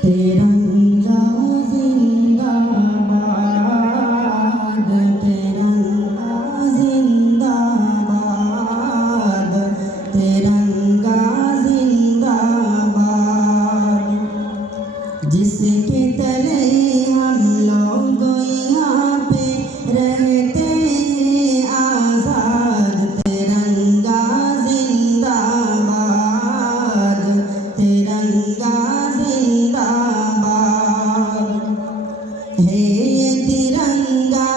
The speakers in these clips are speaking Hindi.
तिरंगा जिंदाबाद, तिरंगा जिंदाबाद, तिरंगा जिंदाबाद। जिसके तले हम लोग यहाँ पे रहते हैं आज़ाद, तिरंगा जिंदाबाद, तिरंगा जिंदाबाद। है ये तिरंगा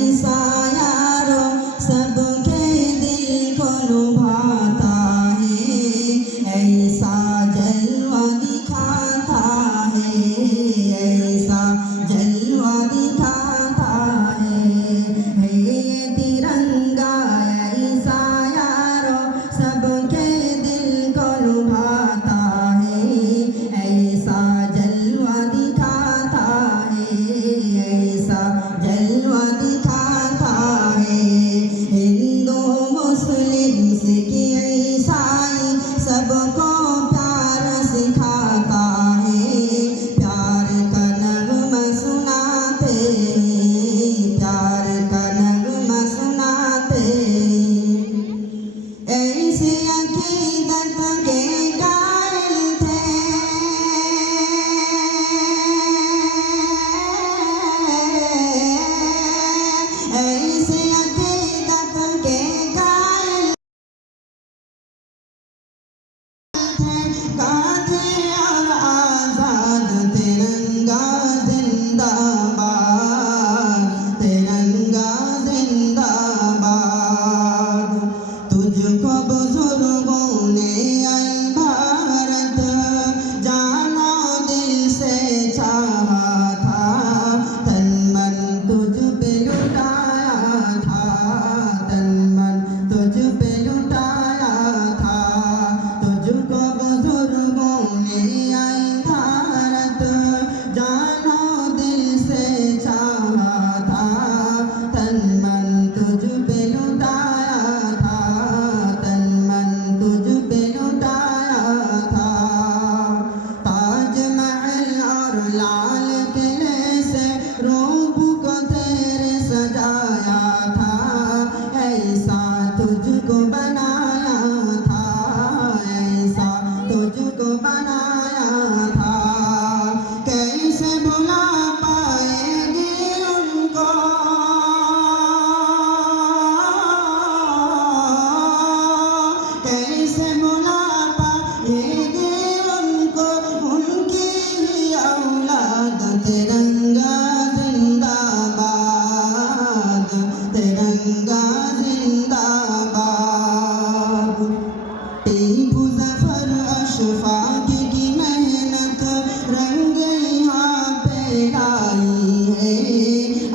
ऐसा यारो सबके दिल को लुभाता है, ऐसा जलवा दिखाता है, ऐसा जलवा दिखाता है। ये तिरंगा ऐसा यारो सबके दिल को लुभाता है, ऐसा जलवा दिखाता है, ऐसा जलवा दिखाता है। हिंदू मुस्लिम सिख ईसाई सबको प्यार सिखाता है, प्यार का नगमा सुनाते, प्यार का नगमा सुनाते। ऐसी अकीदत के कायल थे, ऐसी अकीदत के कायल थे। गाजी और आज़ाद तिरंगा जिंदाबाद, तिरंगा जिंदाबाद। तुझको बुजुर्गों ने आई भारत जाना दिल से चाहा था, तन मन तुझ पे लुटाया था, तन मन तुझ पे लुटाया था। तुझको बुजुर्गों ने आई भारत जाना दिल से चाहा था, तन मन तुझ पे लुटाया था, तन मन तुझ पे लुटाया था। ताजमहल और लाल किले से रूप को तेरे सजाया था, ऐसा तुझको बनाया था, ऐसा तुझको बनाया था। कैसे भुला पाएगी उनको, कैसे भुला पाएगी उनको, उनकी ही औलाद। तिरंगा जिंदाबाद, तिरंगा जिंदाबाद। टीपू ज़फ़र अशफाक़ की मेहनत रंग यहाँ पे लाई है,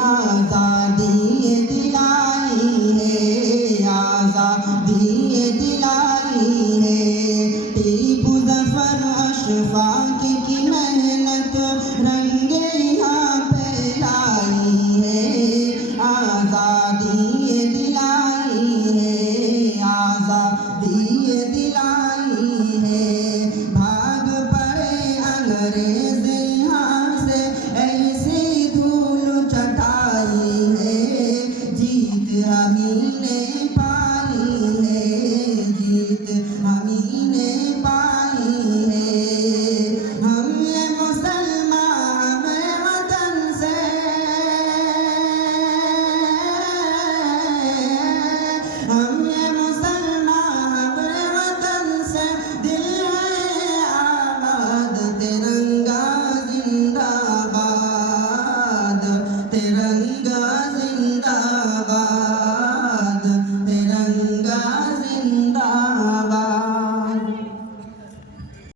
आज़ादी ये दिलाई है, आज़ादी ये दिलाई है। टीपू ज़फ़र अशफाक़ की मेहनत रंग यहाँ पे लाई है, आज़ादी ये दिलाई है, आज़ादी ये दिलाई है। भाग पड़े अंग्रेज यहाँ से ऐसी धूल चटाई है, जीत हमी ने पाई है, जीत हमी ने पाई है। हम ये मुसलमान हमें वतन से, हम ये मुसलमान हमें वतन से दिल है आबाद। तिरंगा जिंदाबाद, तिरंगा जिंदाबाद।